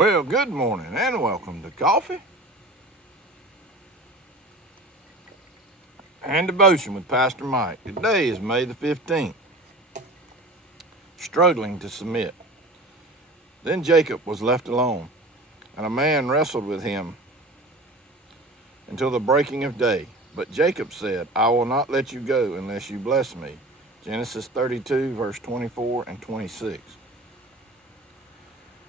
Well, good morning and welcome to Coffee and Devotion with Pastor Mike. Today is May the 15th. Struggling to submit. Then Jacob was left alone, and a man wrestled with him until the breaking of day. But Jacob said, I will not let you go unless you bless me. Genesis 32, verse 24 and 26.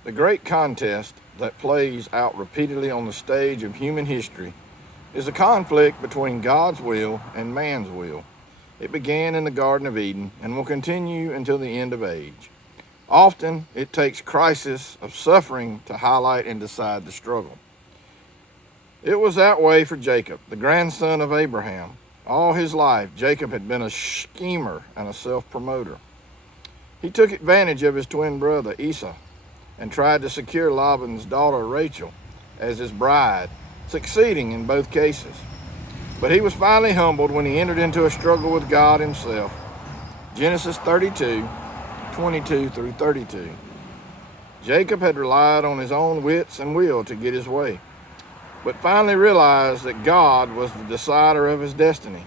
The great contest that plays out repeatedly on the stage of human history is a conflict between God's will and man's will. It began in the Garden of Eden and will continue until the end of age. Often, it takes crisis of suffering to highlight and decide the struggle. It was that way for Jacob, the grandson of Abraham. All his life, Jacob had been a schemer and a self-promoter. He took advantage of his twin brother, Esau, and tried to secure Laban's daughter Rachel as his bride, succeeding in both cases. But he was finally humbled when he entered into a struggle with God himself. Genesis 32, 22 through 32. Jacob had relied on his own wits and will to get his way, but finally realized that God was the decider of his destiny.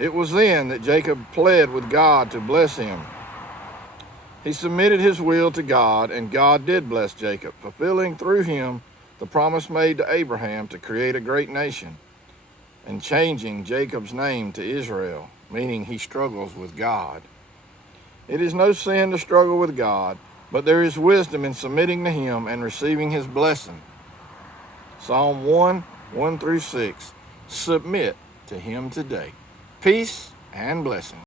It was then that Jacob pled with God to bless him. He submitted his will to God, and God did bless Jacob, fulfilling through him the promise made to Abraham to create a great nation, and changing Jacob's name to Israel, meaning he struggles with God. It is no sin to struggle with God, but there is wisdom in submitting to him and receiving his blessing. Psalm 1, 1 through 6. Submit to him today. Peace and blessing.